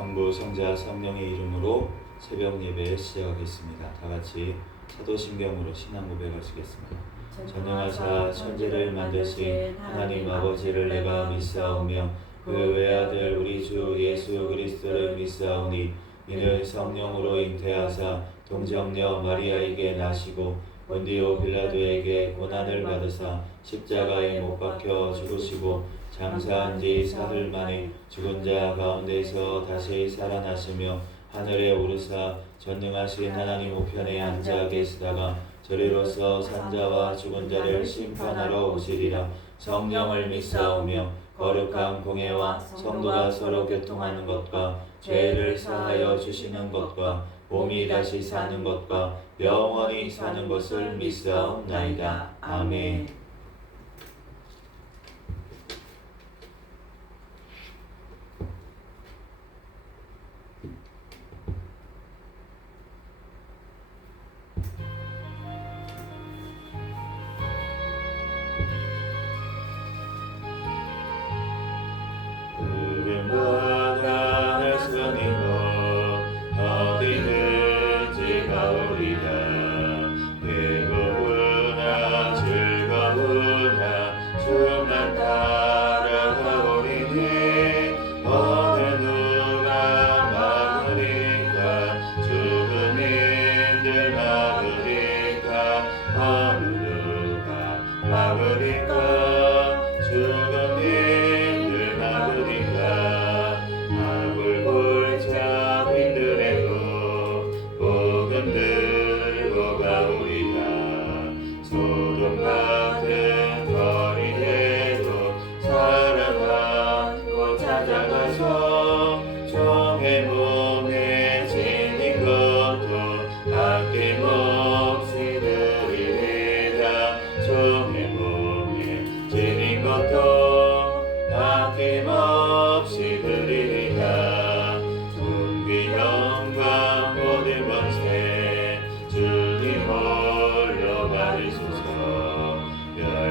성부, 성자, 성령의 이름으로 새벽 예배 시작하겠습니다. 다 같이 사도신경으로 신앙 고백하시겠습니다. 전능하사 천지를 만드신 하나님 아버지를 내가 믿사오며 그 외아들 우리 주 예수 그리스도를 믿사오니 이는 성령으로 잉태하사 동정녀 마리아에게 나시고 본디오 빌라도에게 고난을 받으사 십자가에 못 박혀 죽으시고 장사한 지 사흘 만에 죽은 자 가운데서 다시 살아나시며 하늘에 오르사 전능하신 하나님 우편에 앉아 계시다가 저리로서 산자와 죽은 자를 심판하러 오시리라. 성령을 믿사오며 거룩한 공회와 성도가 서로 교통하는 것과 죄를 사하여 주시는 것과 몸이 다시 사는 것과 영원히 사는 것을 믿사옵나이다. 아멘.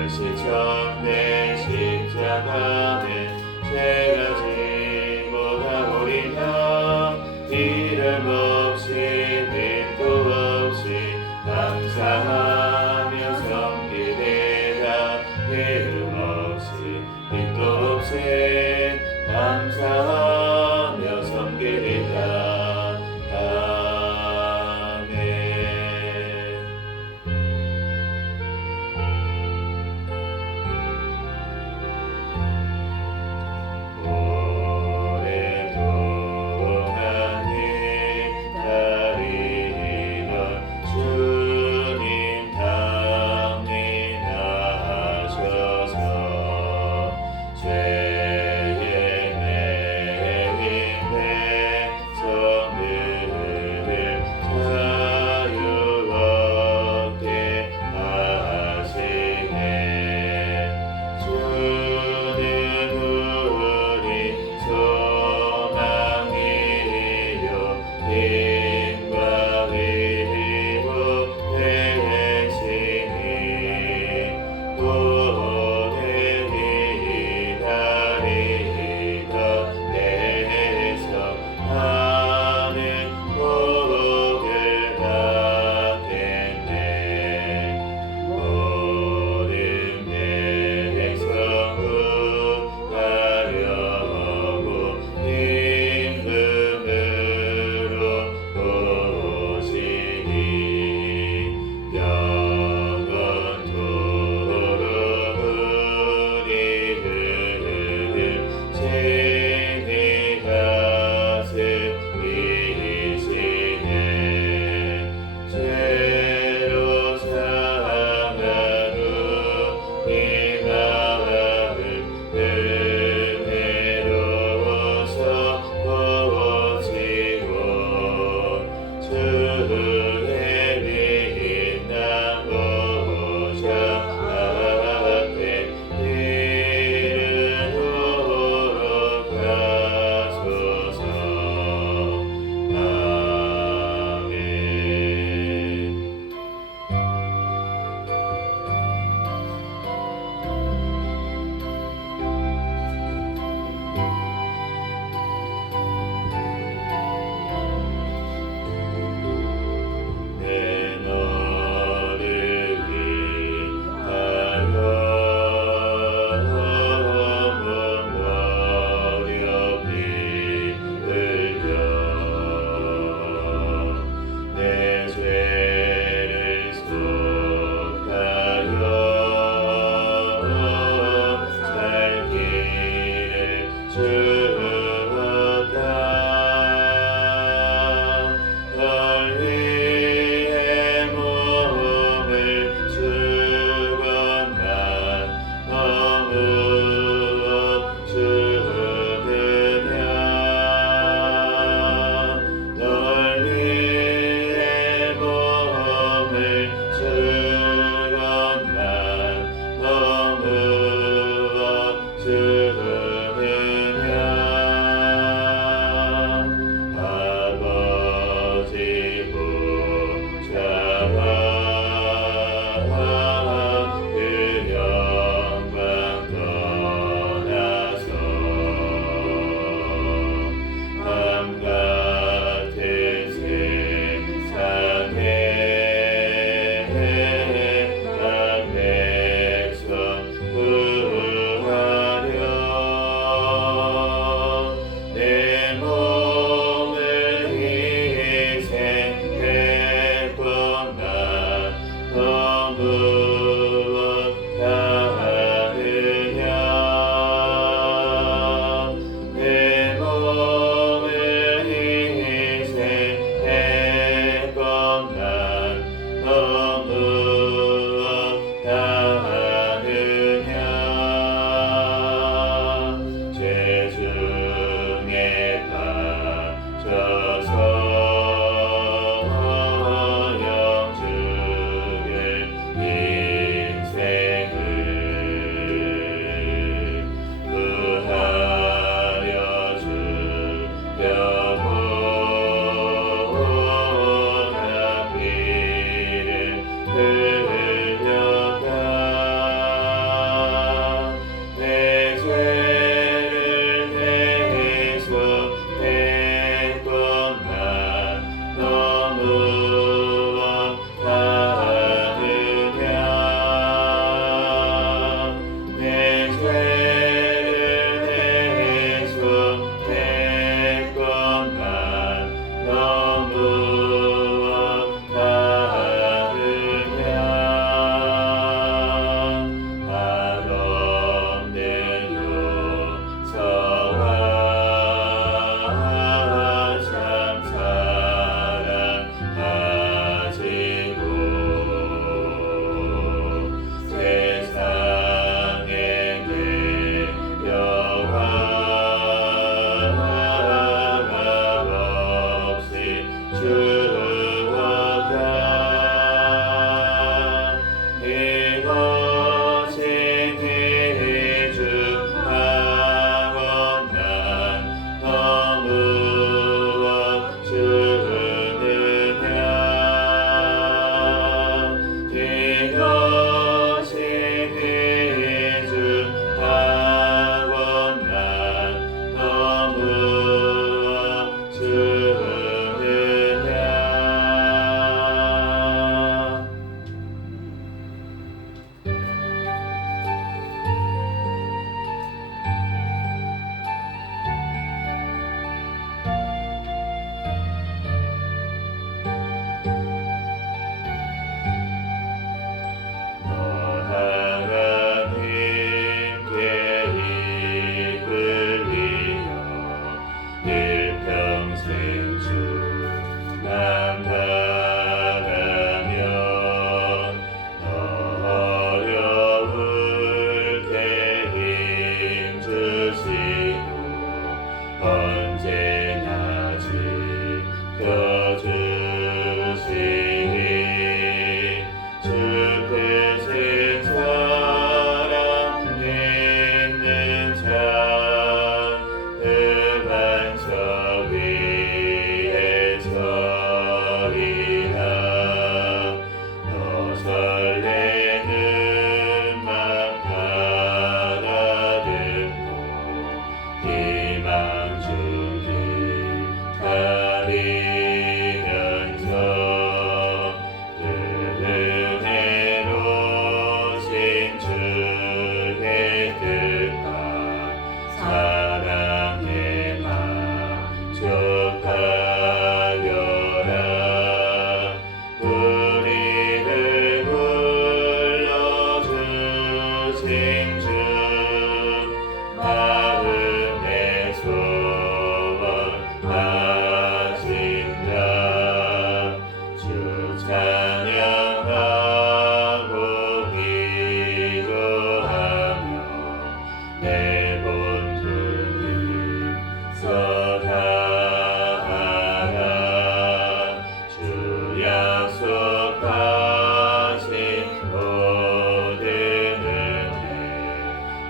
멸시천대 십자가는 죄가 지고하오리라. 이름 없이 빈도 없이 감사하며 섬기리라. 이름 없이 빈도 없이 감사하며 섬기리라. 죄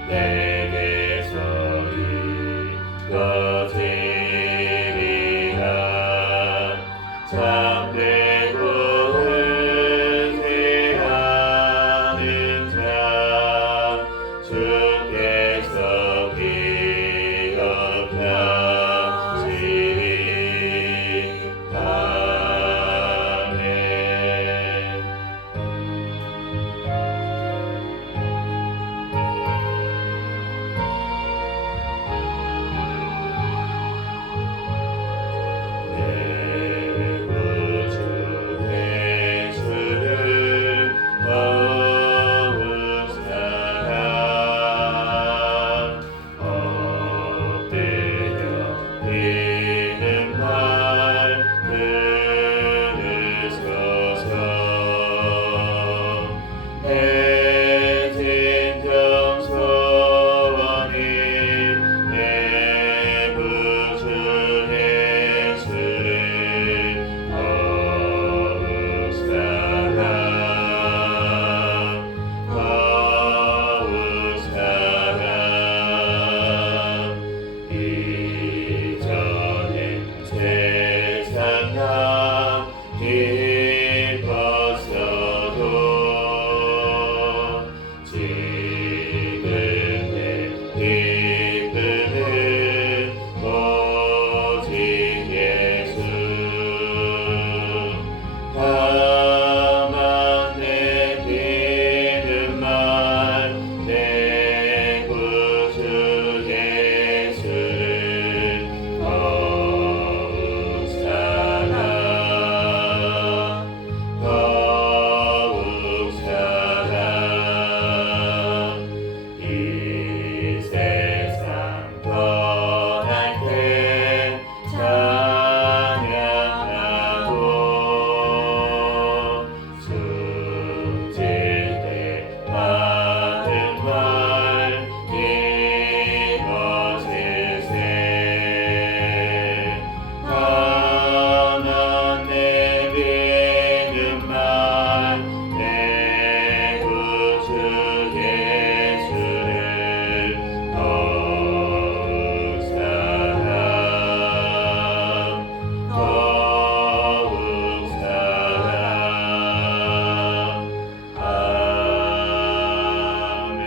내게서 이루어지리라. 잠들고 의지하는 자 주께서 기억하시리. 아멘. 내 구주의 주를 더욱 사랑 엎드려 비는 말 들으소서. 내 진정 소원이 내 구주 예수를 더욱 사랑 더욱 사랑. 이전에 세상 나 기뻤어도 지금 내 기쁨은 오직 예수. 다만 내 믿음만 내 구주 예수를 더욱 사랑 더욱 사랑. 이 세상 떠날 때 찬양하고 숨질 때 많은 말 이것일세. 다만 내 믿음만 내 구주 예수를 더욱 사랑 더욱 사랑. 아멘.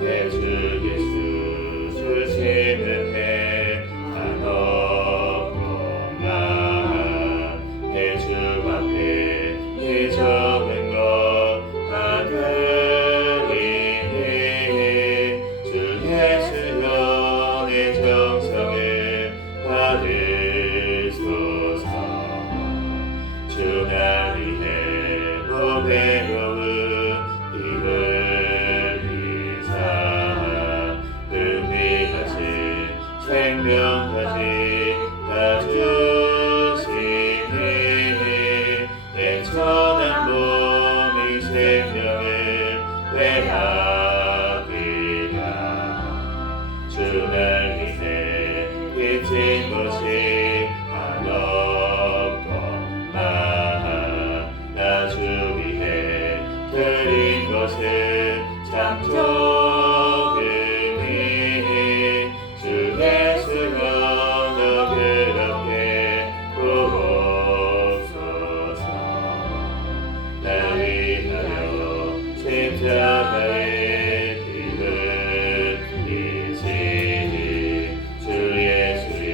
내 주 예수 주시는 해 한없구나. 내 주 앞에 이 적은 것 받으리니 주 예수여 내 정성을 받으소서. 주 날 위해 보배로운 이를 이사 은비하신 생명까지 다 주시니 내 천한 몸이 생명을 빼앗기랴. 주 날 위해 빚진 것이 한없더만 나 주 위해 드린 것은 참 적으니 주 예수여 너 그렇게 보옵소서. 날 위하여 십자가의 피를 흘리시니 주 예수의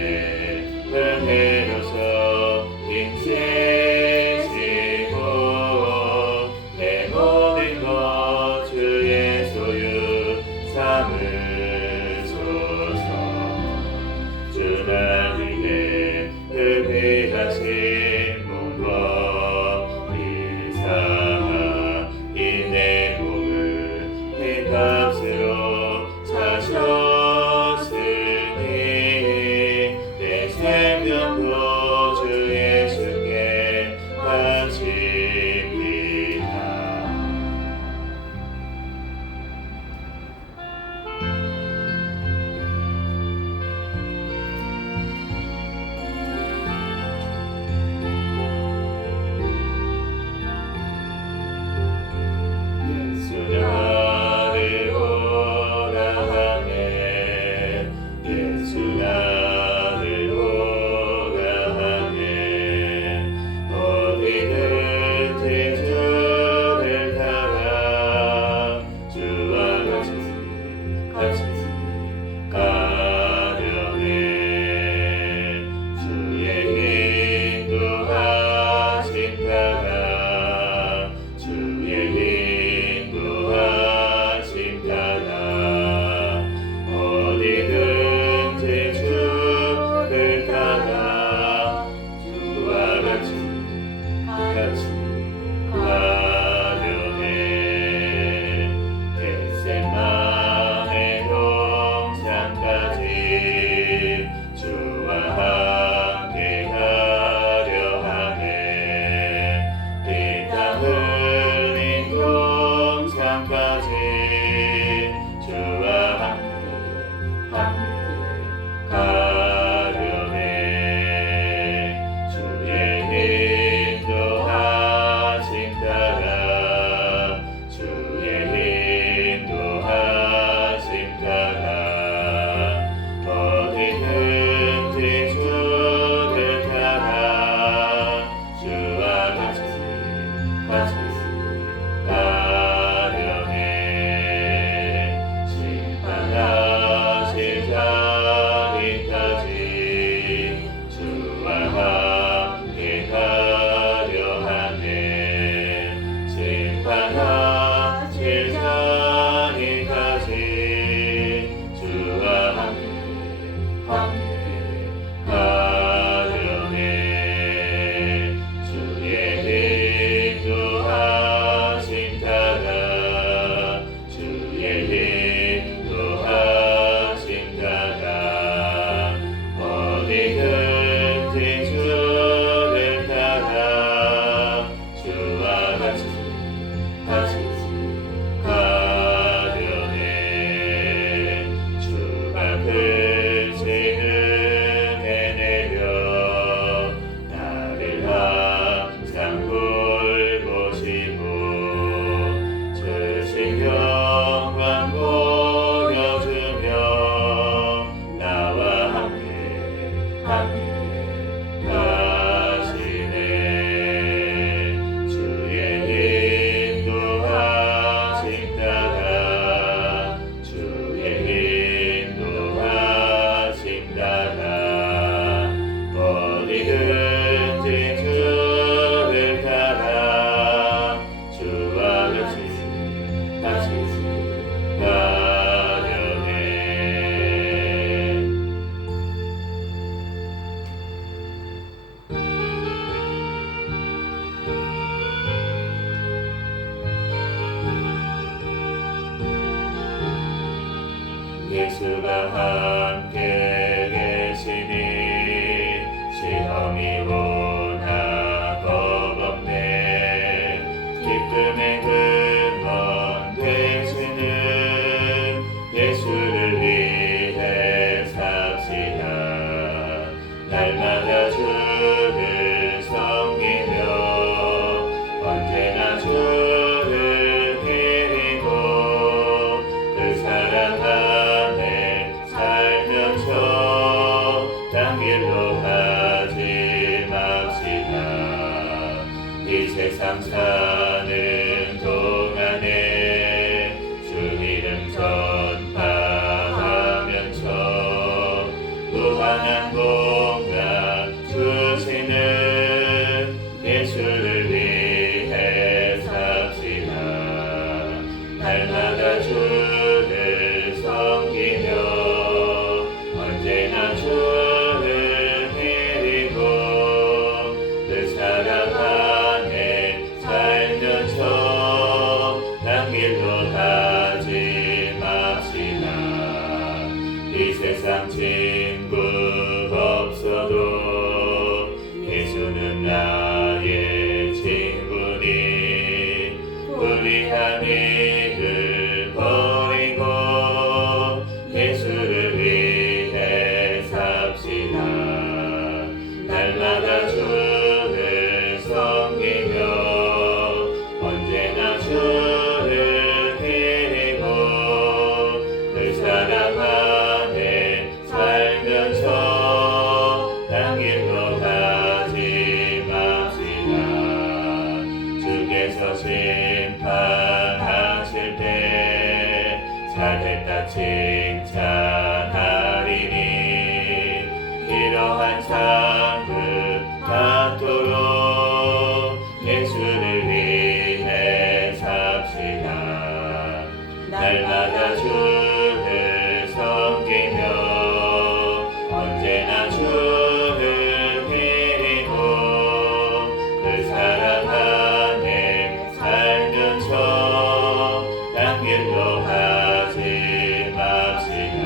가시네. 주의 인도하심 따라 주의 인도하심 따라 어디든지 주를 따라 주와 같이 가려네. 예수가 함께 계시니 시험이 오나 겁없네. 기쁨의 근원 되시는 예수를 위해 삽시다. 날마다 주를 섬기며 언제나 주를 드리고 그 사랑 안에 살면서 딴 길로 가지 맙시다. 이 세상 사는 동안에 주 이름 전파하면서 무한한 공간 주시는 예수를 위해 삽시다. 날마다 주를 섬기며 언제나 주를 드리고 그 사랑 안에 살면서 딴 길로 가지 맙시다. 이 세상 친구 없어도 예수는 나의 친구니 불의한 일을 버리고 예수를 위해 삽시다. 날마다 주를 섬기며 언제나 주를 드리고 그 사랑 안에 살면서 딴 길로 가지 맙시다. 주께서 심판하실 때 잘했다 칭찬하리니 이러한 상급 받도록 예수를 위해 삽시다. 날마다 주를 섬기며 언제나 주를 드리고 그 사랑 안에 살면서 딴 길로 가지 맙시다.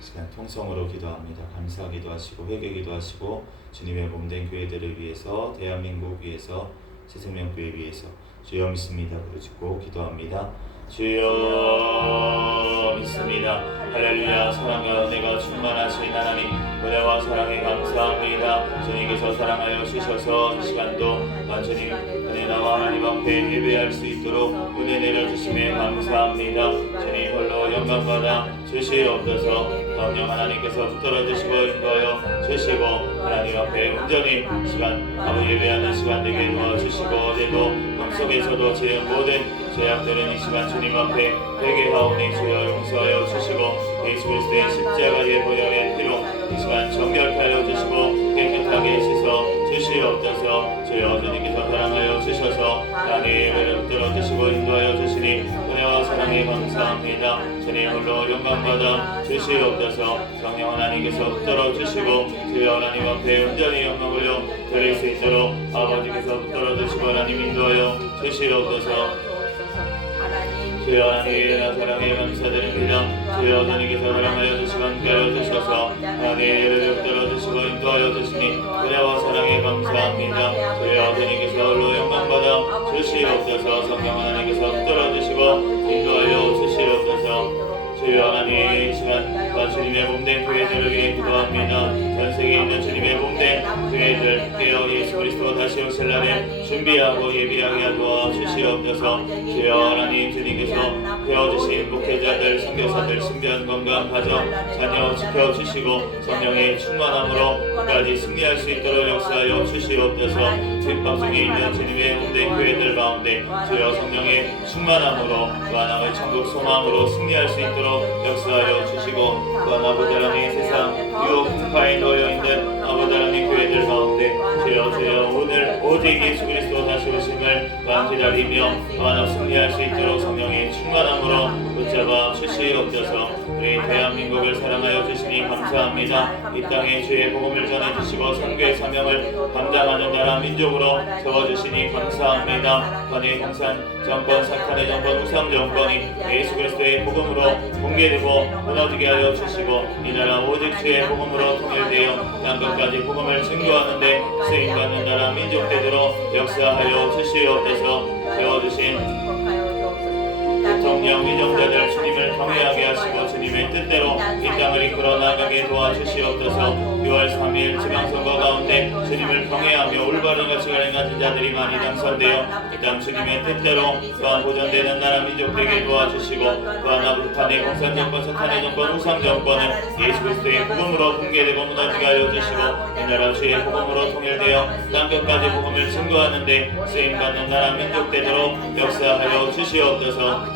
시간 통성으로 기도합니다. 감사 기도하시고 회개 기도하시고 주님의 몸된 교회들을 위해서 대한민국 위해서 새생명교회 위해서 주여 믿습니다 부르짖고 기도합니다. 주여 믿습니다. 할렐루야. 사랑과 은혜가 충만하신 하나님 은혜와 사랑에 감사합니다. 주님께서 사랑하여 주셔서 이 시간도 완전히 은혜 나와 하나님 앞에 예배할 수 있도록 은혜 내려주심에 감사합니다. 주님 홀로 영광받아 주시옵소서. 성령 하나님께서 붙들어 주시고 인도하여 주시고 하나님 앞에 온전히 시간 아버 예배하는 시간 되게 도와주시고 어제도 꿈속에서도 제 모든 죄악들은 이 시간 주님 앞에 회개하오니 주여 용서하여 주시고 예수 그리스도의 십자가의 보혈의 피로 이 시간 정결케 하여 주시고 깨끗하게 씻어 주시옵소서. 주여 주님께서 사랑하여 주셔서 하나님 예배를 붙들어 주시고 인도하여 주시니 은혜와 사랑에 감사합니다. 주님 홀로 영광받아 주시옵소서. 성령 하나님께서 붙들어 주시고 주여 하나님 앞에 온전히 영광 올려 드릴 수 있도록 아버지께서 붙들어 주시고 하나님 인도하여 주시옵소서. 주여 하나님 사랑에 감사드립니다. 주여 주님께서 사랑하여 주시고 함께하여 주셔서 하나님 예배를 붙들어 주시고 인도하여 주시니 은혜와 사랑에 감사합니다. 주여 주님께서 홀로 영광받아 주시옵소서. 성령 하나님께서 붙들어 주시고 인도하여 주시옵소서. 주여 하나님 이 시간 주님의 몸된 교회들을 위해 기도합니다. 전 세계에 있는 주님의 몸된 교회들 깨어 예수 그리스도 다시 오실 날에 준비하고 예비하게 도와 주시옵소서. 주여 하나님 주님께서 되어주신 목회자들, 선교사들, 신변, 건강, 가정, 자녀 지켜주시고 성령의 충만함으로 끝까지 승리할 수 있도록 역사하여 주시옵소서. 뒷방 중에 있는 주님의 온된 교회들 가운데 주여 성령의 충만함으로 그 하나님의 천국 소망으로 승리할 수 있도록 역사하여 주시고 그 아버지 하나님 세상 유혹 풍파에 놓여 있는 아버지 하나님 교회들 가운데 주여 오늘 오직 예수 그리스도 다시 오심을 기다리며 그 하나님 승리할 수 있도록 성령의 충만함으로 붙잡아 주시옵소서. 우리 대한민국을 사랑하여 주시니 감사합니다. 이 땅에 주의 복음을 전해주시고 선교의 사명을 감당하는 나라 민족으로 세워주시니 감사합니다. 관의 공산 정권, 사탄의 정권, 우상 정권이 예수 그리스도의 복음으로 붕괴되고 무너지게 하여 주시고 이 나라 오직 주의 복음으로 통일되어 땅끝까지 복음을 증거하는데 쓰임받는 나라 민족 되도록 역사하여 주시옵소서. 세워주신 대통령 위정자들 주님을 경외하게 하시고 주님의 뜻대로 이 땅을 이끌어 나가게 도와주시옵소서. 6월 3일 지방선거 가운데 주님을 경외하며 올바른 가치관을 가진 자들이 많이 당선되어 이 땅 주님의 뜻대로 또한 보존되는 나라 민족 되게 도와주시고 또한 아부탄의 공산정권, 사탄의 정권, 우상정권은 예수 그리스도의 복음으로 붕괴되고 무너지게 하여 주시고 이 나라 주의 복음으로 통일되어 땅끝까지 복음을 증거하는데 쓰임받는 나라 민족 되도록 역사하여 주시옵소서.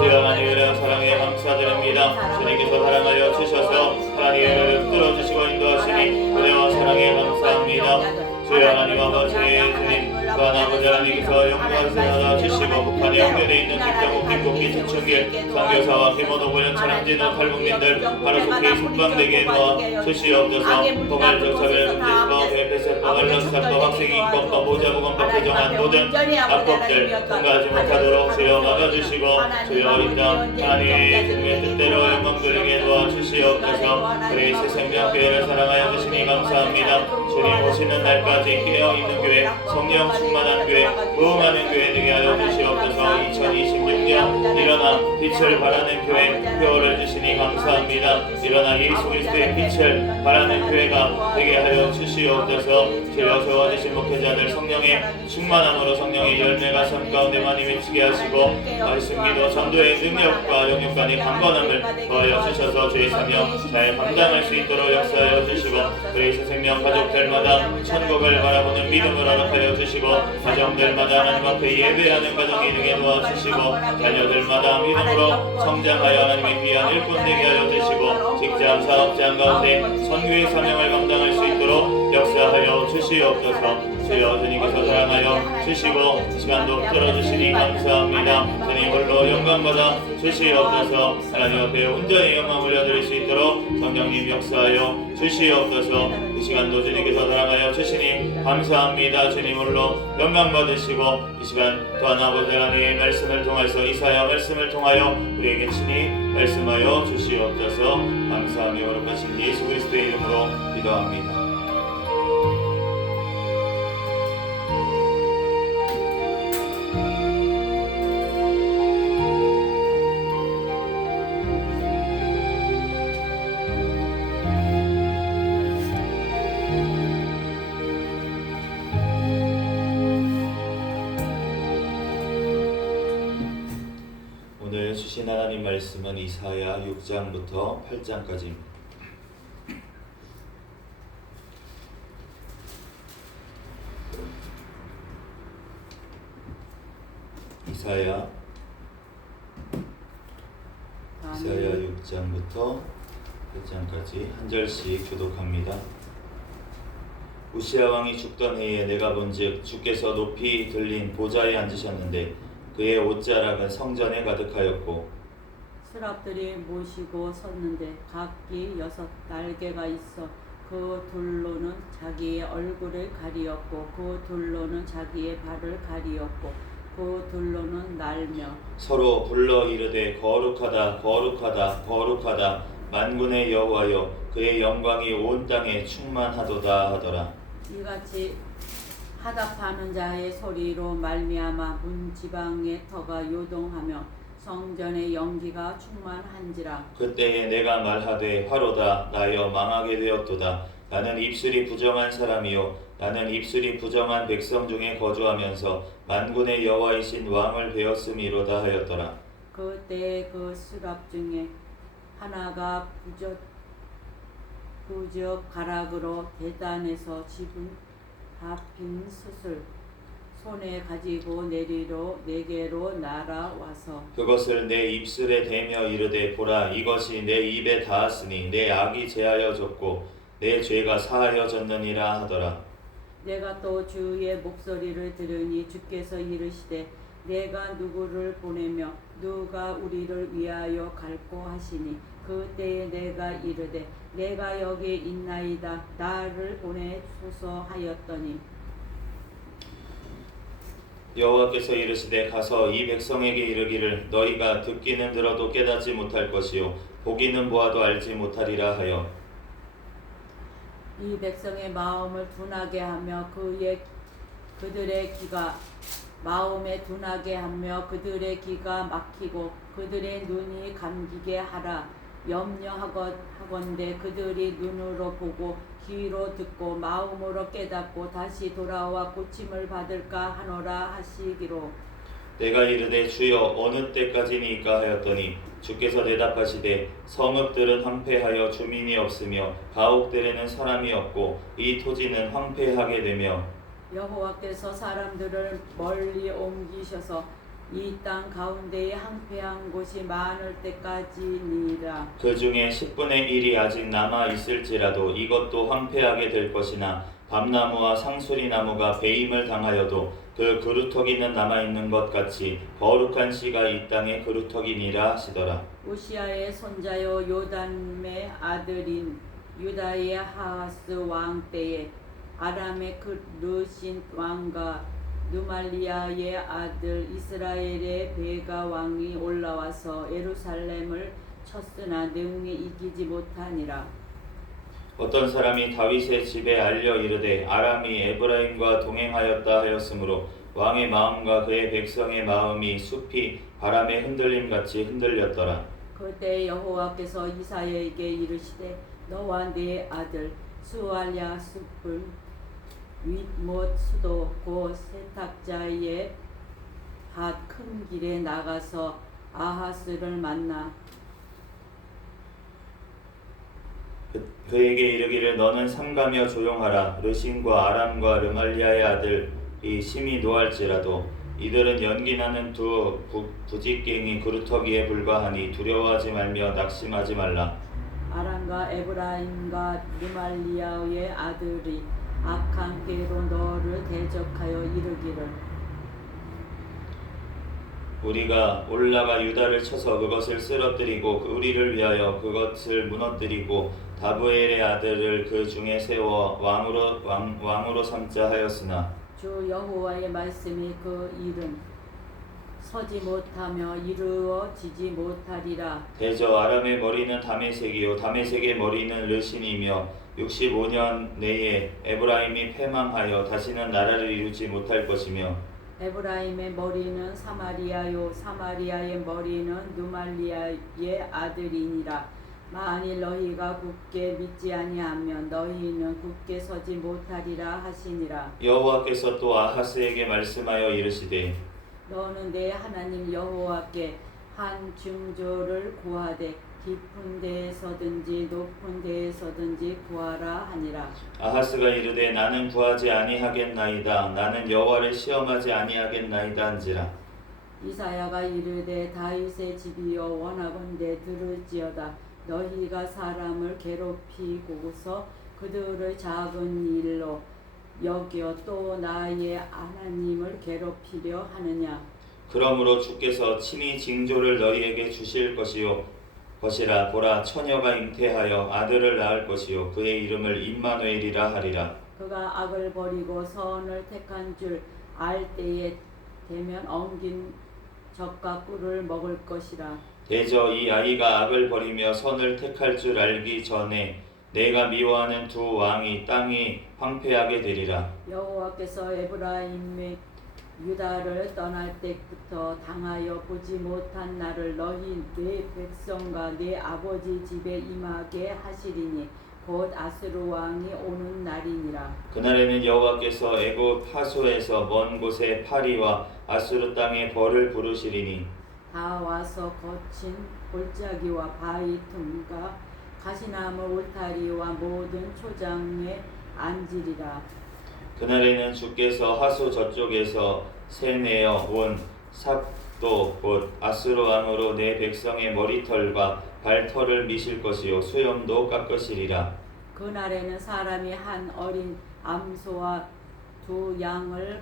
주여 하나님의 사랑에 감사드립니다. 주님께서 사랑하여 주셔서 하나님을 끌어주시고 인도하시니 그대와 사랑에 감사합니다. 주여 하나님 아버지의 주님 또한 아버지 하나님께서 영광을 주시고 북한에 연결되어 있는 김정국, 김국기, 최충길, 선교사와 김원호, 고연찬, 진호, 탈북민들 하루속히 석방되게 도와주시옵소서. 포괄적 차별금지법, 대패세법, 언론사법, 학생인권법, 모자보건법 개정안 모든 악법들 통과하지 못하도록 주여 막아주시고 주여 이 땅 하나님의 주님의 뜻대로 영광 돌리게 도와주시옵소서. 우리 새생명교회를 사랑하여 주시니 감사합니다. 주님 오시는 날까지 깨어있는 교회, 성령 충만한 교회, 부흥하는 교회 되게 하여 주시옵소서. 2026년 일어나 빛을 발하는 교회, 표를 주시니 감사합니다. 일어나 예수 그리스도의 빛을 발하는 교회가 되게 하여 주시옵소서. 주여 세워주신 목회자들 성령의 충만함으로 성령의 열매가 삶 가운데 많이 맺히게 하시고 말씀기도 전도의 능력과 영육간의 강건함을 더하여 주셔서 주의 사명 잘 감당할 수 있도록 역사하여 주시고 우리 새생명 가족들마다 천국을 바라보는 믿음을 허락하여 주시고 가정들마다 하나님 앞에 예배하는 가정이 되게 도와주시고 자녀들마다 믿음으로 성장하여 하나님의 귀한 일꾼 되게 하여 주시고 직장 사업장 가운데 선교의 사명을 감당할 수 있도록 역사하여 주시옵소서. 주여 주님께서 사랑하여 주시고 시간도 풀어주시니 감사합니다. 주님 홀로 영광받아 주시옵소서. 하나님 앞에 온전히 영광 올려드릴 수 있도록 성령님 역사하여 주시옵소서. 이 시간도 주님께서 사랑하여 주시니 감사합니다. 주님 홀로 영광 받으시고 이 시간 또한 아버지 하나님의 말씀을 통해서 이사야 말씀을 통하여 우리에게 친히 말씀하여 주시옵소서. 감사하며 거룩하신 예수 그리스도의 이름으로 기도합니다. 오늘 주신 하나님 말씀은 이사야 6장부터 8장까지입니다. 이사야 6장부터 8장까지 한 절씩 교독합니다. 우시야 왕이 죽던 해에 내가 본즉 주께서 높이 들린 보좌에 앉으셨는데 그의 옷자락은 성전에 가득하였고 스랍들이 모시고 섰는데 각기 6 날개가 있어 그 둘로는 자기의 얼굴을 가리었고 그 둘로는 자기의 발을 가리었고 그 둘로는 날며 서로 불러 이르되 거룩하다 거룩하다 거룩하다 만군의 여호와여 그의 영광이 온 땅에 충만하도다 하더라. 이같이 하답하는 자의 소리로 말미암아 문지방의 터가 요동하며 성전의 연기가 충만한지라. 그때에 내가 말하되 화로다 나여 망하게 되었도다. 나는 입술이 부정한 사람이요 나는 입술이 부정한 백성 중에 거주하면서 만군의 여호와이신 왕을 배웠음이로다 하였더라. 그때 그 수랍 중에 하나가 부적 가락으로 대단에서 집은 다핀 숯을 손에 가지고 내게로 날아와서 그것을 내 입술에 대며 이르되 보라 이것이 내 입에 닿았으니 내 악이 제하여졌고 내 죄가 사하여졌느니라 하더라. 내가 또 주의 목소리를 들으니 주께서 이르시되 내가 누구를 보내며 누가 우리를 위하여 갈꼬 하시니 그때에 내가 이르되 내가 여기 있나이다 나를 보내소서 하였더니 여호와께서 이르시되 가서 이 백성에게 이르기를 너희가 듣기는 들어도 깨닫지 못할 것이요 보기는 보아도 알지 못하리라 하여 이 백성의 마음을 둔하게 하며 그들의 귀가 마음에 둔하게 하며 그들의 귀가 막히고 그들의 눈이 감기게 하라. 염려하건대 그들이 눈으로 보고 귀로 듣고 마음으로 깨닫고 다시 돌아와 고침을 받을까 하노라 하시기로. 내가 이르되 주여 어느 때까지니까 하였더니 주께서 대답하시되 성읍들은 황폐하여 주민이 없으며 가옥들에는 사람이 없고 이 토지는 황폐하게 되며 여호와께서 사람들을 멀리 옮기셔서 이 땅 가운데에 황폐한 곳이 많을 때까지니라. 그 중에 10분의 1이 아직 남아 있을지라도 이것도 황폐하게 될 것이나 밤나무와 상수리 나무가 배임을 당하여도 그 그루터기는 남아 있는 것 같이 거룩한 씨가 이 땅의 그루터기니라 하시더라. 우시아의 손자요 요담의 아들인 유다의 하하스 왕 때에 아람의 르신 왕과 누말리아의 아들 이스라엘의 베가 왕이 올라와서 예루살렘을 쳤으나 능히 이기지 못하니라. 어떤 사람이 다윗의 집에 알려 이르되 아람이 에브라임과 동행하였다 하였으므로 왕의 마음과 그의 백성의 마음이 숲이 바람의 흔들림같이 흔들렸더라. 그때 여호와께서 이사야에게 이르시되 너와 네 아들 스알랴 숲을 윗못 수도 곧 세탁자의 밭 큰 길에 나가서 아하스를 만나 그에게 이르기를 너는 삼가며 조용하라. 르신과 아람과 르말리아의 아들이 심히 노할지라도 이들은 연기나는 두 부직갱이 그루터기에 불과하니 두려워하지 말며 낙심하지 말라. 아람과 에브라임과 르말리아의 아들이 악한 꾀로 너를 대적하여 이르기를 우리가 올라가 유다를 쳐서 그것을 쓰러뜨리고 우리를 위하여 그것을 무너뜨리고 다브엘의 아들을 그 중에 세워 왕으로 삼자 하였으나 주 여호와의 말씀이 그 일은 서지 못하며 이루어지지 못하리라. 대저 아람의 머리는 다메섹이요 다메섹의 머리는 르신이며 65년 내에 에브라임이 패망하여 다시는 나라를 이루지 못할 것이며 에브라임의 머리는 사마리아요 사마리아의 머리는 누말리아의 아들이니라. 만일 너희가 굳게 믿지 아니하면 너희는 굳게 서지 못하리라 하시니라. 여호와께서 또 아하스에게 말씀하여 이르시되 너는 내 하나님 여호와께 한 징조를 구하되 깊은 데에서든지 높은 데에서든지 구하라 하니라. 아하스가 이르되 나는 구하지 아니하겠나이다. 나는 여호와를 시험하지 아니하겠나이다 한지라. 이사야가 이르되 다윗의 집이여 원하건대 들을지어다. 너희가 사람을 괴롭히고서 그들을 작은 일로 여겨 또 나의 하나님을 괴롭히려 하느냐. 그러므로 주께서 친히 징조를 너희에게 주실 것이라. 보라 처녀가 잉태하여 아들을 낳을 것이요 그의 이름을 임마누엘이라 하리라. 그가 악을 버리고 선을 택한 줄 알 때에 되면 엉긴 젖과 꿀을 먹을 것이라. 대저 이 아이가 악을 버리며 선을 택할 줄 알기 전에 내가 미워하는 두 왕이 땅이 황폐하게 되리라. 여호와께서 에브라임의 유다를 떠날 때부터 당하여 보지 못한 날을 너희 네 백성과 네 아버지 집에 임하게 하시리니 곧 아수르 왕이 오는 날이니라. 그날에는 여호와께서 애굽 하소에서 먼 곳에 파리와 아수르 땅에 벌을 부르시리니 다 와서 거친 골짜기와 바위 틈과 가시나무 울타리와 모든 초장에 앉으리라. 그날에는 주께서 하소 저쪽에서 새내어 온 삽도 곧 아수르 왕으로 내 백성의 머리털과 발털을 미실 것이요 수염도 깎으시리라. 그날에는 사람이 한 어린 암소와 두 양을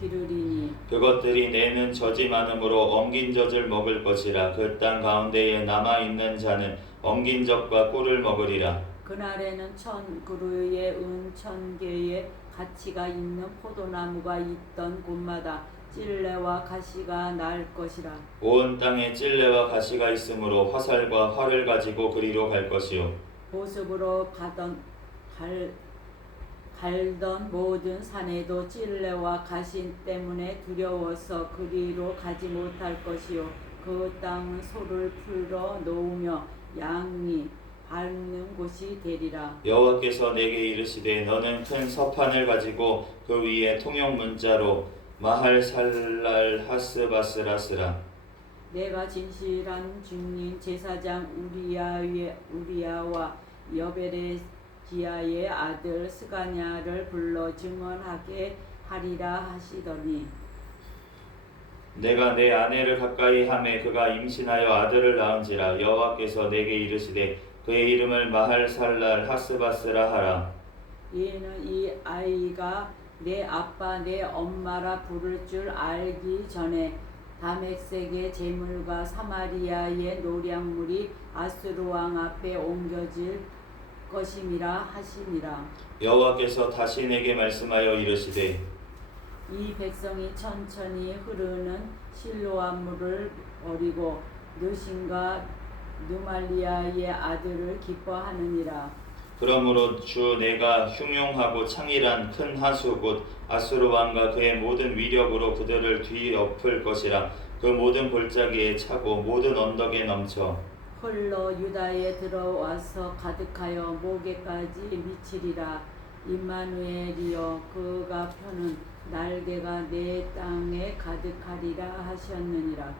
기르리니 그것들이 내는 젖이 많으므로 엉긴 젖을 먹을 것이라. 그 땅 가운데에 남아있는 자는 엉긴 젖과 꿀을 먹으리라. 그날에는 1000그루의 은 1000개의 가치가 있는 포도나무가 있던 곳마다 찔레와 가시가 날 것이라. 온 땅에 찔레와 가시가 있으므로 화살과 활을 가지고 그리로 갈 것이요 보습으로 갈던 모든 산에도 찔레와 가시 때문에 두려워서 그리로 가지 못할 것이요 그 땅은 소를 풀어 놓으며 양이 밟는 곳이 되리라. 여호와께서 내게 이르시되 너는 큰 서판을 가지고 그 위에 통용 문자로 마할살랄 하스바스라 쓰라. 내가 진실한 증인 제사장 우리야와 여베레지야의 아들 스가냐를 불러 증언하게 하리라 하시더니 내가 내 아내를 가까이 하매 그가 임신하여 아들을 낳은지라. 여호와께서 내게 이르시되 그의 이름을 마할살랄 하스바스라 하라. 이는 이 아이가 내 아빠 내 엄마라 부를 줄 알기 전에 다메섹의 재물과 사마리아의 노량물이 아수르 왕 앞에 옮겨질 것임이라 하시니라. 여호와께서 다시 내게 말씀하여 이르시되 이 백성이 천천히 흐르는 실로암 물을 버리고 느신과 누말리아의 아들을 기뻐하느니라. 그러므로 주 내가 흉용하고 창일한 큰 하수 곧 아수르 왕과 그의 모든 위력으로 그들을 뒤엎을 것이라. 그 모든 골짜기에 차고 모든 언덕에 넘쳐 홀로 유다에 들어와서 가득하여 목에까지 미치리라. 임마누엘이여 그가 펴는 날개가 내 땅에 가득하리라 하셨느니라.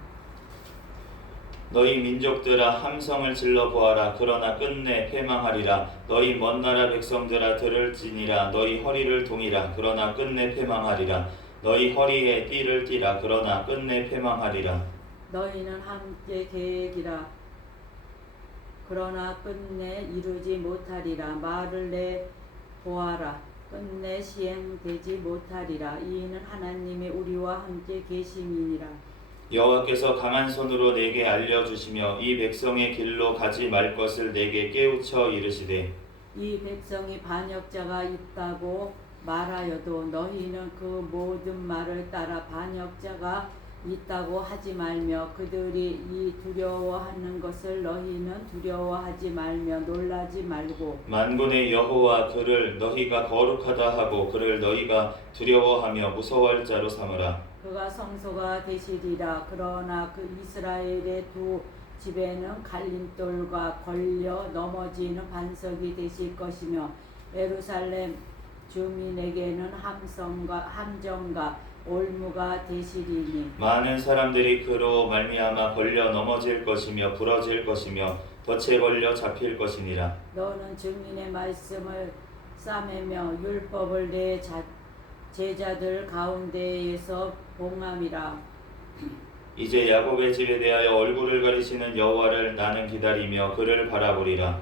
너희 민족들아 함성을 질러 보아라. 그러나 끝내 패망하리라. 너희 먼 나라 백성들아 들을지니라. 너희 허리를 동이라. 그러나 끝내 패망하리라. 너희 허리에 띠를 띠라. 그러나 끝내 패망하리라. 너희는 함께 계획이라. 그러나 끝내 이루지 못하리라. 말을 내 보아라. 끝내 시행되지 못하리라. 이는 하나님의 우리와 함께 계심이니라. 여호와께서 강한 손으로 내게 알려주시며 이 백성의 길로 가지 말 것을 내게 깨우쳐 이르시되 이 백성이 반역자가 있다고 말하여도 너희는 그 모든 말을 따라 반역자가 있다고 하지 말며 그들이 이 두려워하는 것을 너희는 두려워하지 말며 놀라지 말고 만군의 여호와 그를 너희가 거룩하다 하고 그를 너희가 두려워하며 무서워할 자로 삼으라. 그가 성소가 되시리라. 그러나 그 이스라엘의 두 집에는 갈림돌과 걸려 넘어지는 반석이 되실 것이며 예루살렘 주민에게는 함정과 올무가 되시리니 많은 사람들이 그로 말미암아 걸려 넘어질 것이며 부러질 것이며 덫에 걸려 잡힐 것이니라. 너는 증인의 말씀을 싸매며 율법을 내 제자들 가운데에서 봉함이라. 이제 야곱의 집에 대하여 얼굴을 가리시는 여호와를 나는 기다리며 그를 바라보리라.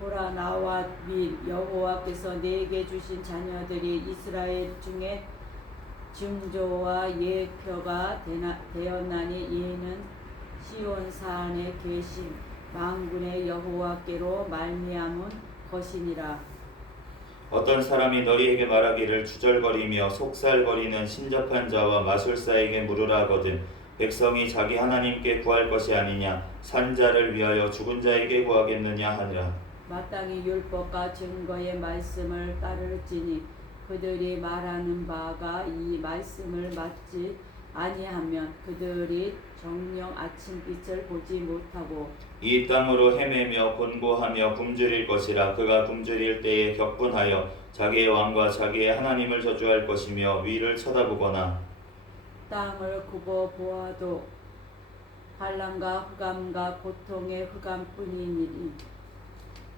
보라 나와 및 여호와께서 내게 주신 자녀들이 이스라엘 중에 증조와 예표가 되었나니 이는 시온 산에 계신 만군의 여호와께로 말미암은 것이니라. 어떤 사람이 너희에게 말하기를 주절거리며 속살거리는 신접한 자와 마술사에게 물으라 하거든 백성이 자기 하나님께 구할 것이 아니냐 산자를 위하여 죽은 자에게 구하겠느냐 하니라. 마땅히 율법과 증거의 말씀을 따를지니 그들이 말하는 바가 이 말씀을 맞지 아니하면 그들이 정녕 아침빛을 보지 못하고 이 땅으로 헤매며 곤고하며 굶주릴 것이라. 그가 굶주릴 때에 격분하여 자기의 왕과 자기의 하나님을 저주할 것이며 위를 쳐다보거나 땅을 굽어 보아도 환난과 흑암과 고통의 흑암뿐이니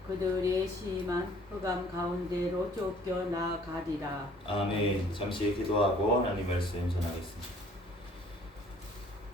그들의 심한 흑암 가운데로 쫓겨나가리라. 아멘. 잠시 기도하고 하나님 말씀 전하겠습니다.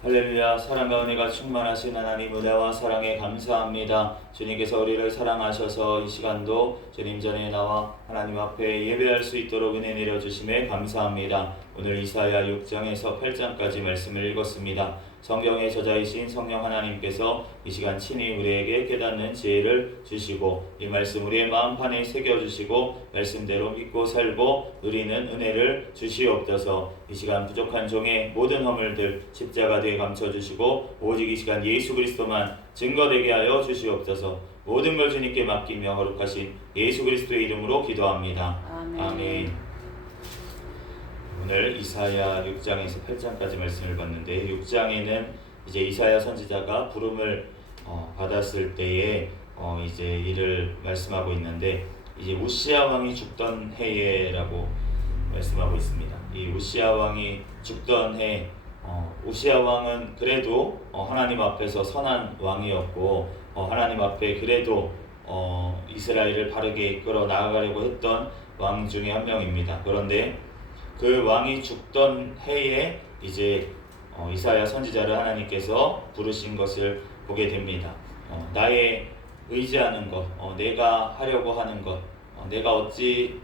할렐루야. 사랑과 은혜가 충만하신 하나님, 은혜와 사랑에 감사합니다. 주님께서 우리를 사랑하셔서 이 시간도 주님 전에 나와 하나님 앞에 예배할 수 있도록 은혜 내려주심에 감사합니다. 오늘 이사야 6장에서 8장까지 말씀을 읽었습니다. 성경의 저자이신 성령 하나님께서 이 시간 친히 우리에게 깨닫는 지혜를 주시고 이 말씀 우리의 마음판에 새겨주시고 말씀대로 믿고 살고 누리는 은혜를 주시옵소서. 이 시간 부족한 종의 모든 허물들 십자가에 감춰주시고 오직 이 시간 예수 그리스도만 증거되게 하여 주시옵소서. 모든 걸 주님께 맡기며 거룩하신 예수 그리스도의 이름으로 기도합니다. 아멘. 오늘 이사야 6장에서 8장까지 말씀을 봤는데 6장에는 이제 이사야 선지자가 부름을 받았을 때에 이제 이를 말씀하고 있는데 이제 우시야 왕이 죽던 해라고 말씀하고 있습니다. 이 우시야 왕이 죽던 해, 우시야 왕은 그래도 하나님 앞에서 선한 왕이었고 하나님 앞에 그래도 이스라엘을 바르게 이끌어 나아가려고 했던 왕 중에 한 명입니다. 그런데 그 왕이 죽던 해에 이제 이사야 선지자를 하나님께서 부르신 것을 보게 됩니다. 나의 의지하는 것, 내가 하려고 하는 것, 내가 어찌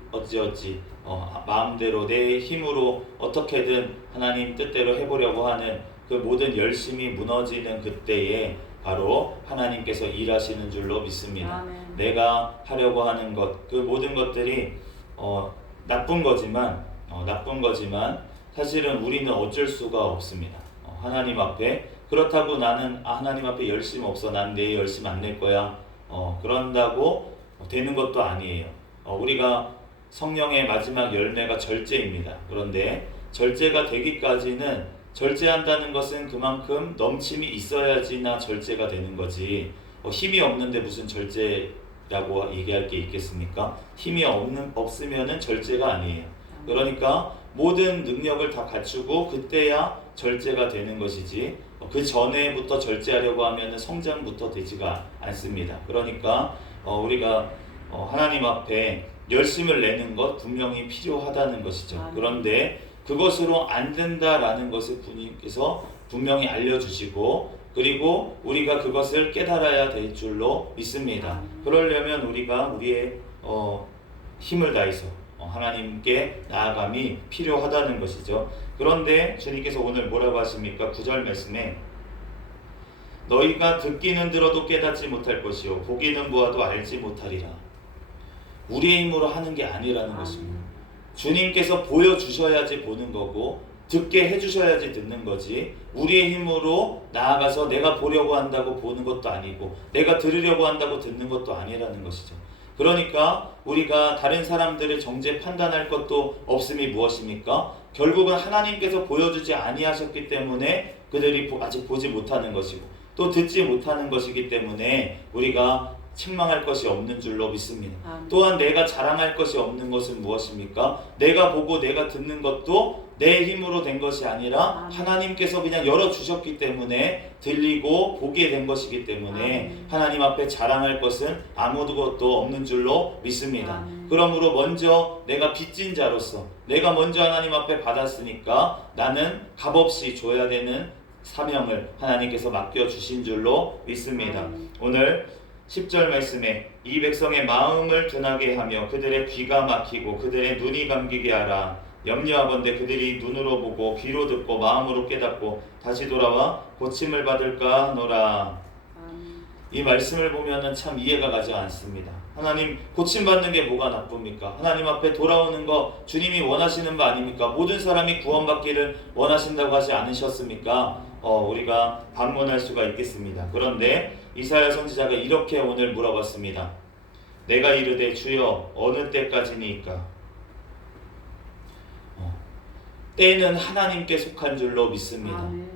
마음대로 내 힘으로 어떻게든 하나님 뜻대로 해보려고 하는 그 모든 열심이 무너지는 그때에 바로 하나님께서 일하시는 줄로 믿습니다. 아멘. 내가 하려고 하는 것, 그 모든 것들이 나쁜 거지만 사실은 우리는 어쩔 수가 없습니다. 하나님 앞에 그렇다고 나는 하나님 앞에 열심 없어, 난 내 열심 안 낼 거야, 그런다고 되는 것도 아니에요. 우리가 성령의 마지막 열매가 절제입니다. 그런데 절제가 되기까지는 절제한다는 것은 그만큼 넘침이 있어야지나 절제가 되는 거지, 힘이 없는데 무슨 절제라고 얘기할 게 있겠습니까? 힘이 없으면은 절제가 아니에요. 그러니까 모든 능력을 다 갖추고 그때야 절제가 되는 것이지 그 전에부터 절제하려고 하면 성장부터 되지가 않습니다. 그러니까 우리가 하나님 앞에 열심을 내는 것 분명히 필요하다는 것이죠. 그런데 그것으로 안 된다라는 것을 주님께서 분명히 알려주시고 그리고 우리가 그것을 깨달아야 될 줄로 믿습니다. 그러려면 우리가 우리의 힘을 다해서 하나님께 나아감이 필요하다는 것이죠. 그런데 주님께서 오늘 뭐라고 하십니까? 9절 말씀에 너희가 듣기는 들어도 깨닫지 못할 것이요 보기는 보아도 알지 못하리라. 우리의 힘으로 하는 게 아니라는 것입니다. 주님께서 보여주셔야지 보는 거고 듣게 해주셔야지 듣는 거지, 우리의 힘으로 나아가서 내가 보려고 한다고 보는 것도 아니고 내가 들으려고 한다고 듣는 것도 아니라는 것이죠. 그러니까 우리가 다른 사람들을 정죄 판단할 것도 없음이 무엇입니까? 결국은 하나님께서 보여주지 아니하셨기 때문에 그들이 아직 보지 못하는 것이고 또 듣지 못하는 것이기 때문에 우리가 책망할 것이 없는 줄로 믿습니다. 또한 내가 자랑할 것이 없는 것은 무엇입니까? 내가 보고 내가 듣는 것도 내 힘으로 된 것이 아니라 하나님께서 그냥 열어주셨기 때문에 들리고 보게 된 것이기 때문에 하나님 앞에 자랑할 것은 아무것도 없는 줄로 믿습니다. 그러므로 먼저 내가 빚진 자로서 내가 먼저 하나님 앞에 받았으니까 나는 값없이 줘야 되는 사명을 하나님께서 맡겨주신 줄로 믿습니다. 오늘 10절 말씀에 이 백성의 마음을 둔하게 하며 그들의 귀가 막히고 그들의 눈이 감기게 하라. 염려하건대 그들이 눈으로 보고 귀로 듣고 마음으로 깨닫고 다시 돌아와 고침을 받을까 하노라. 이 말씀을 보면은 참 이해가 가지 않습니다. 하나님 고침받는 게 뭐가 나쁩니까? 하나님 앞에 돌아오는 거 주님이 원하시는 바 아닙니까? 모든 사람이 구원받기를 원하신다고 하지 않으셨습니까? 우리가 반문할 수가 있겠습니다. 그런데 이사야 선지자가 이렇게 오늘 물어봤습니다. 내가 이르되 주여 어느 때까지니까? 때는 하나님께 속한 줄로 믿습니다. 아멘.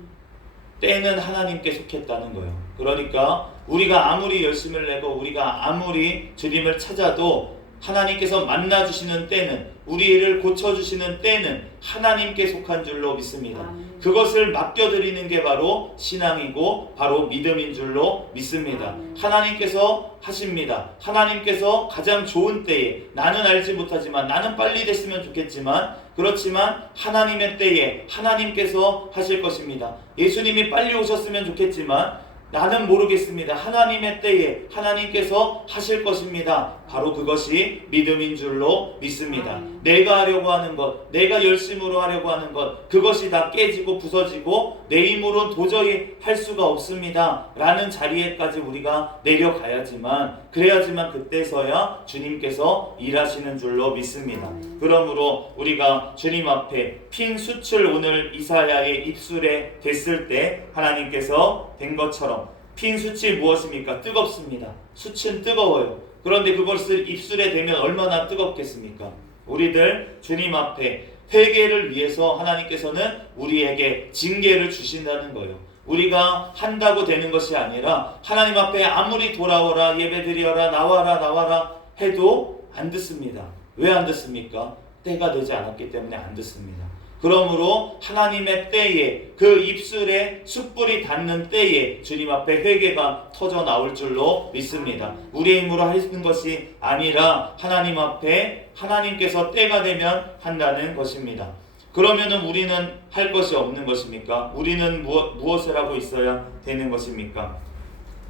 때는 하나님께 속했다는 거예요. 그러니까 우리가 아무리 열심을 내고 우리가 아무리 주님을 찾아도 하나님께서 만나주시는 때는, 우리를 고쳐주시는 때는 하나님께 속한 줄로 믿습니다. 아멘. 그것을 맡겨드리는 게 바로 신앙이고 바로 믿음인 줄로 믿습니다. 아멘. 하나님께서 하십니다. 하나님께서 가장 좋은 때에, 나는 알지 못하지만, 나는 빨리 됐으면 좋겠지만, 그렇지만 하나님의 때에 하나님께서 하실 것입니다. 예수님이 빨리 오셨으면 좋겠지만 나는 모르겠습니다. 하나님의 때에 하나님께서 하실 것입니다. 바로 그것이 믿음인 줄로 믿습니다. 내가 하려고 하는 것, 내가 열심으로 하려고 하는 것, 그것이 다 깨지고 부서지고 내 힘으로 도저히 할 수가 없습니다 라는 자리에까지 우리가 내려가야지만, 그래야지만 그때서야 주님께서 일하시는 줄로 믿습니다. 그러므로 우리가 주님 앞에 핀 숯을 오늘 이사야의 입술에 댔을 때 하나님께서 된 것처럼, 핀 숯이 무엇입니까? 뜨겁습니다. 숯은 뜨거워요. 그런데 그것을 입술에 대면 얼마나 뜨겁겠습니까? 우리들 주님 앞에 회개를 위해서 하나님께서는 우리에게 징계를 주신다는 거예요. 우리가 한다고 되는 것이 아니라 하나님 앞에 아무리 돌아오라, 예배드리어라, 나와라 해도 안 듣습니다. 왜 안 듣습니까? 때가 되지 않았기 때문에 안 듣습니다. 그러므로 하나님의 때에, 그 입술에 숯불이 닿는 때에 주님 앞에 회개가 터져 나올 줄로 믿습니다. 우리의 힘으로 하는 것이 아니라 하나님 앞에 하나님께서 때가 되면 한다는 것입니다. 그러면은 우리는 할 것이 없는 것입니까? 우리는 무엇을 하고 있어야 되는 것입니까?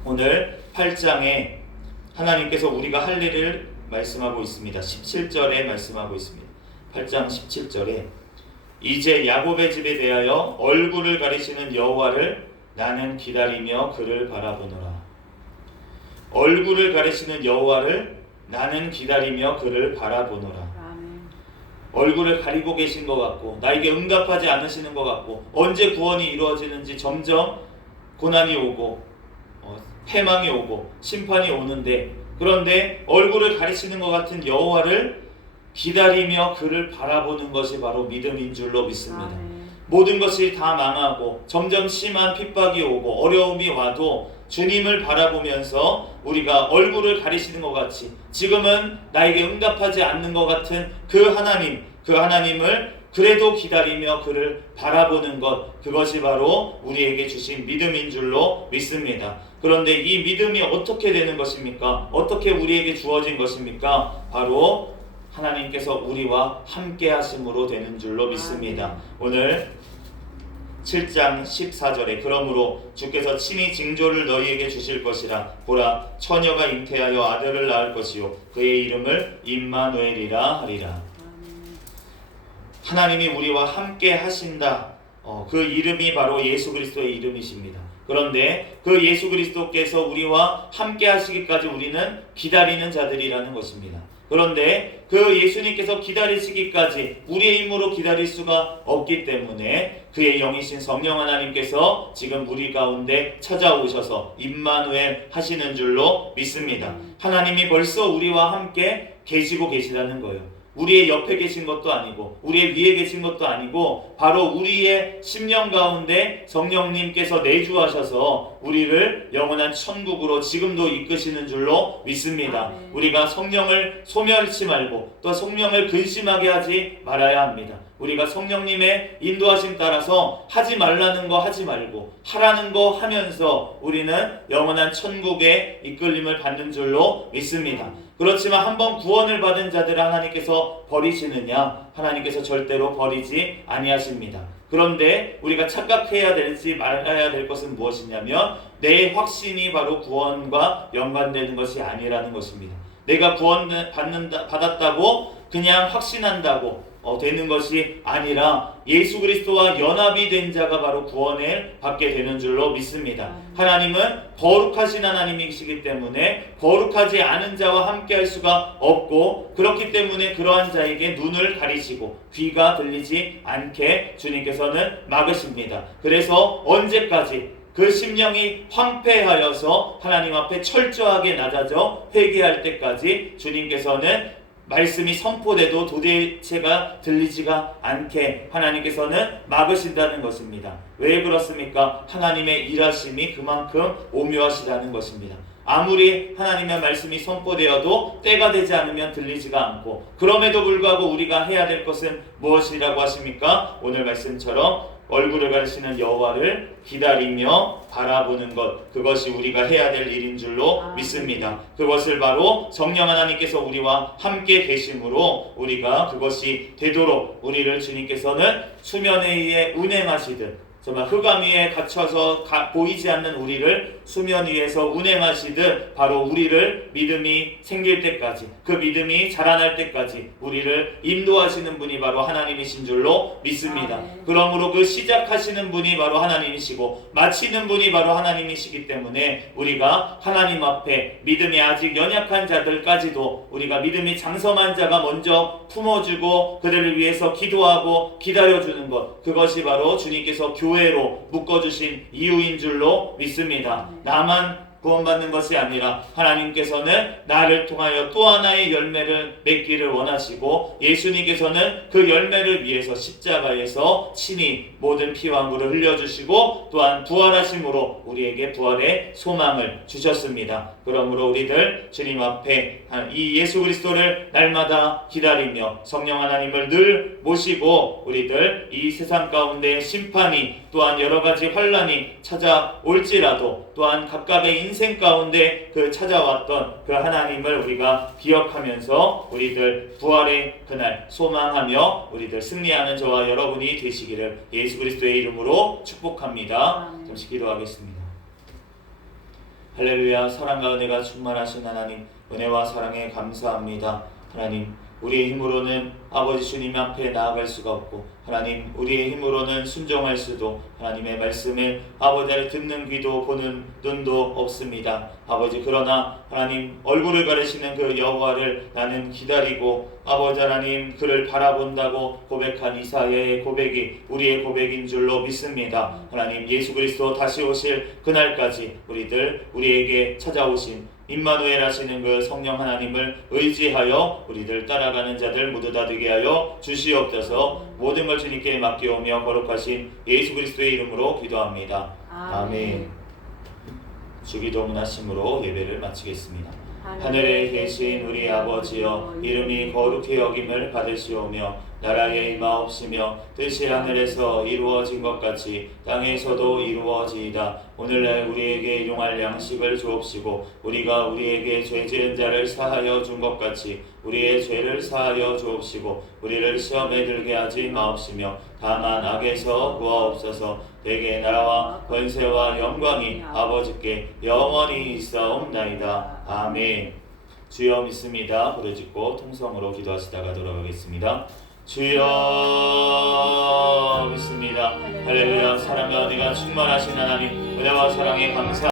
오늘 8장에 하나님께서 우리가 할 일을 말씀하고 있습니다. 17절에 말씀하고 있습니다. 8장 17절에 이제 야곱의 집에 대하여 얼굴을 가리시는 여호와를 나는 기다리며 그를 바라보노라. 얼굴을 가리시는 여호와를 나는 기다리며 그를 바라보노라. 아멘. 얼굴을 가리고 계신 것 같고 나에게 응답하지 않으시는 것 같고 언제 구원이 이루어지는지 점점 고난이 오고 패망이 오고 심판이 오는데, 그런데 얼굴을 가리시는 것 같은 여호와를 기다리며 그를 바라보는 것이 바로 믿음인 줄로 믿습니다. 아멘. 모든 것이 다 망하고 점점 심한 핍박이 오고 어려움이 와도 주님을 바라보면서 우리가 얼굴을 가리시는 것 같이 지금은 나에게 응답하지 않는 것 같은 그 하나님을 그래도 기다리며 그를 바라보는 것, 그것이 바로 우리에게 주신 믿음인 줄로 믿습니다. 그런데 이 믿음이 어떻게 되는 것입니까? 어떻게 우리에게 주어진 것입니까? 바로 하나님께서 우리와 함께 하심으로 되는 줄로 믿습니다. 오늘 7장 14절에 그러므로 주께서 친히 징조를 너희에게 주실 것이라. 보라, 처녀가 잉태하여 아들을 낳을 것이요 그의 이름을 임마누엘이라 하리라. 하나님이 우리와 함께 하신다. 그 이름이 바로 예수 그리스도의 이름이십니다. 그런데 그 예수 그리스도께서 우리와 함께 하시기까지 우리는 기다리는 자들이라는 것입니다. 그런데 그 예수님께서 기다리시기까지 우리의 힘으로 기다릴 수가 없기 때문에 그의 영이신 성령 하나님께서 지금 우리 가운데 찾아오셔서 임마누엘 하시는 줄로 믿습니다. 하나님이 벌써 우리와 함께 계시다는 거예요. 우리의 옆에 계신 것도 아니고 우리의 위에 계신 것도 아니고 바로 우리의 심령 가운데 성령님께서 내주하셔서 우리를 영원한 천국으로 지금도 이끄시는 줄로 믿습니다. 우리가 성령을 소멸치 말고 또 성령을 근심하게 하지 말아야 합니다. 우리가 성령님의 인도하심 따라서 하지 말라는 거 하지 말고 하라는 거 하면서 우리는 영원한 천국의 이끌림을 받는 줄로 믿습니다. 그렇지만 한번 구원을 받은 자들을 하나님께서 버리시느냐? 하나님께서 절대로 버리지 아니하십니다. 그런데 우리가 착각해야 될지 말아야 될 것은 무엇이냐면 내 확신이 바로 구원과 연관되는 것이 아니라는 것입니다. 내가 구원 받았다고 그냥 확신한다고 되는 것이 아니라 예수 그리스도와 연합이 된 자가 바로 구원을 받게 되는 줄로 믿습니다. 하나님은 거룩하신 하나님이시기 때문에 거룩하지 않은 자와 함께 할 수가 없고, 그렇기 때문에 그러한 자에게 눈을 가리시고 귀가 들리지 않게 주님께서는 막으십니다. 그래서 언제까지 그 심령이 황폐하여서 하나님 앞에 철저하게 낮아져 회개할 때까지 주님께서는 말씀이 선포돼도 도대체가 들리지가 않게 하나님께서는 막으신다는 것입니다. 왜 그렇습니까? 하나님의 일하심이 그만큼 오묘하시다는 것입니다. 아무리 하나님의 말씀이 선포되어도 때가 되지 않으면 들리지가 않고, 그럼에도 불구하고 우리가 해야 될 것은 무엇이라고 하십니까? 오늘 말씀처럼 얼굴을 가리시는 여호와를 기다리며 바라보는 것, 그것이 우리가 해야 될 일인 줄로 믿습니다. 그것을 바로 성령 하나님께서 우리와 함께 계심으로 우리가 그것이 되도록 우리를 주님께서는 수면에 의해 운행하시듯, 정말 흑암 위에 갇혀서 보이지 않는 우리를 수면 위에서 운행하시듯 바로 우리를 믿음이 생길 때까지, 그 믿음이 자라날 때까지 우리를 인도하시는 분이 바로 하나님이신 줄로 믿습니다. 그러므로 그 시작하시는 분이 바로 하나님이시고 마치는 분이 바로 하나님이시기 때문에 우리가 하나님 앞에 믿음이 아직 연약한 자들까지도 우리가 믿음이 장성한 자가 먼저 품어주고 그들을 위해서 기도하고 기다려주는 것, 그것이 바로 주님께서 교회로 묶어주신 이유인 줄로 믿습니다. 나만 구원받는 것이 아니라 하나님께서는 나를 통하여 또 하나의 열매를 맺기를 원하시고, 예수님께서는 그 열매를 위해서 십자가에서 친히 모든 피와 물을 흘려주시고 또한 부활하심으로 우리에게 부활의 소망을 주셨습니다. 그러므로 우리들 주님 앞에 이 예수 그리스도를 날마다 기다리며 성령 하나님을 늘 모시고, 우리들 이 세상 가운데 심판이 또한 여러가지 환난이 찾아올지라도 또한 각각의 인생 가운데 그 찾아왔던 그 하나님을 우리가 기억하면서 우리들 부활의 그날 소망하며 우리들 승리하는 저와 여러분이 되시기를 예수 그리스도의 이름으로 축복합니다. 잠시 기도하겠습니다. 할렐루야. 사랑과 은혜가 충만하신 하나님, 은혜와 사랑에 감사합니다. 하나님, 우리의 힘으로는 아버지 주님 앞에 나아갈 수가 없고, 하나님 우리의 힘으로는 순종할 수도, 하나님의 말씀을 아버지를 듣는 귀도 보는 눈도 없습니다. 아버지, 그러나 하나님 얼굴을 가리시는 그 여호와를 나는 기다리고 아버지 하나님 그를 바라본다고 고백한 이사야의 고백이 우리의 고백인 줄로 믿습니다. 하나님, 예수 그리스도 다시 오실 그날까지 우리에게 찾아오신 임마누엘 하시는 그 성령 하나님을 의지하여 우리들 따라가는 자들 모두 다 되게 하여 주시옵소서. 모든 걸 주님께 맡겨오며 거룩하신 예수 그리스도의 이름으로 기도합니다. 아멘. 주기도 문하심으로 예배를 마치겠습니다. 하늘에 계신 우리 아버지여, 이름이 거룩히 여김을 받으시오며 나라의 임하옵시며 뜻이 하늘에서 이루어진 것 같이 땅에서도 이루어지이다. 오늘날 우리에게 일용할 양식을 주옵시고 우리가 우리에게 죄 지은 자를 사하여 준 것 같이 우리의 죄를 사하여 주옵시고 우리를 시험에 들게 하지 마옵시며 다만 악에서 구하옵소서. 내게 나라와 권세와 영광이 아버지께 영원히 있사옵나이다. 아멘. 주여 믿습니다. 부르짖고 통성으로 기도하시다가 돌아가겠습니다. 주여 믿습니다. 할렐루야. 사랑과 은혜가 충만하신 하나님, 은혜와 사랑에 감사